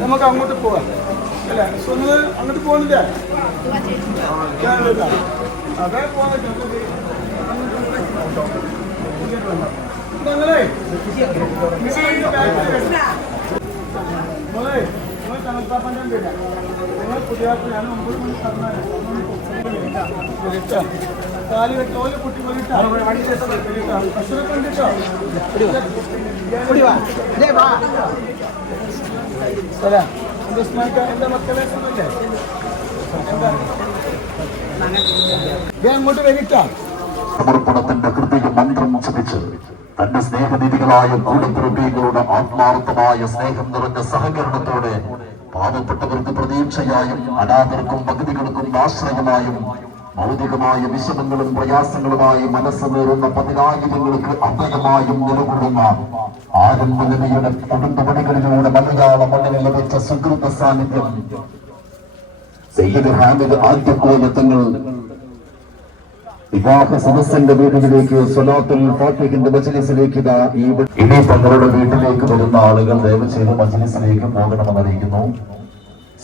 നമുക്ക് അങ്ങോട്ട് പോവാം അല്ലേ? സ്വന്തം അങ്ങോട്ട് പോകുന്നില്ല, അതെ പോകാൻ നിങ്ങളെ മോളെ നിങ്ങൾ കണക്കാപ്പാൻ്റെ നിങ്ങൾ പുതിയ ഞാൻ 9 മണി കാല് വെട്ടോല് കുട്ടി പോയിട്ടാ അസുരൊക്കെ ഉണ്ടിട്ടോ എന്റെ മക്കളെ സമയല്ലേ അങ്ങോട്ട് വരിട്ടാ സമർപ്പണത്തിന്റെ ഹൃദയ മന്ത്രം ജപിച്ച് തന്റെ സ്നേഹനിധികളായ കൂടപ്പിറപ്പികളുടെ ആത്മാർത്ഥമായ സ്നേഹം നിറഞ്ഞ സഹകരണത്തോടെ പാവപ്പെട്ടവർക്ക് പ്രതീക്ഷയായും അനാഥർക്കും പകുതികൾക്കും ആശ്രയമായും ഭൗതികമായ വിഷമങ്ങളും പ്രയാസങ്ങളുമായി മനസ്സ് നേറുന്ന 10,000-ങ്ങൾക്ക് അഭയമായും നിലകൊള്ളുന്ന ആരംഭനിലയുടെ കുടുംബപടികളിലൂടെ മലയാള മണ്ണിൽ ലഭിച്ച സുഹൃത സാന്നിധ്യം സയ്യിദ് ഹാമിദ് ആദ്യക്കോലത്തങ്ങൾ വിവാഹ സദസ്സിന്റെ വീടുകളിലേക്ക് സ്വലാത്തുൽ ഫാത്തിഹിന്റെ മജ്‌ലിസിലേക്ക് ഇനി തങ്ങളുടെ വീട്ടിലേക്ക് വരുന്ന ആളുകൾ ദയവ് ചെയ്ത് മജ്‌ലിസിലേക്ക് പോകണമെന്നറിയിക്കുന്നു.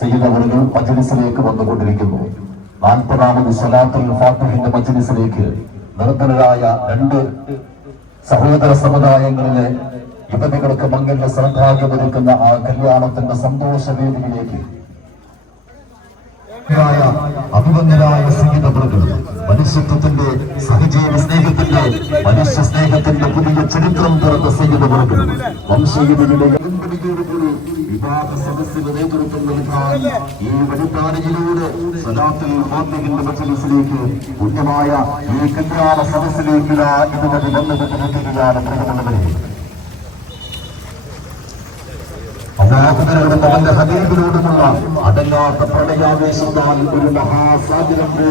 സയ്യിദ് അവറുകൾ മജ്‌ലിസിലേക്ക് വന്നുകൊണ്ടിരിക്കുന്നു. 40ാമത് സ്വലാത്തുൽ ഫാത്തിഹിന്റെ മജ്‌ലിസിലേക്ക് നിർധനരായ 2 സഹോദര സമുദായങ്ങളിലെ യുവതികൾക്ക് മംഗല്യ സൗഭാഗ്യമൊരുക്കുന്ന ആ കല്യാണത്തിന്റെ സന്തോഷവേദിയിലേക്ക് അഭിമന്യരായ സയ്യിദ് അവറുകൾ മനുഷ്യത്വത്തിന്റെ സഹജീവി സ്നേഹത്തിന്റെ മനുഷ്യ സ്നേഹത്തിന്റെ പുതിയ ചരിത്രം തുറന്ന സയ്യിദ് അവറുകൾ വംശീയതയുടെ വിവാഹ സദസ്സിന് നേതൃത്വം നൽകാൻ ഈ വഴിത്താരയിലൂടെ സ്വലാത്തുൽ ഫാത്തിഹിന്റെ മജ്‌ലിസിലേക്ക് പുണ്യമായ ഈ കല്യാണ സദസ്സിലേക്ക് ഇതുവരെ വന്നുകൊണ്ടിരിക്കുകയാണ്. പ്രിയമുള്ളവരെ, അല്ലാഹുവിനോടും അവന്റെ ഹബീബിനോടുമുള്ള അടങ്ങാത്ത പ്രണയാവേശത്താൽ ഒരു മഹാസാഗരം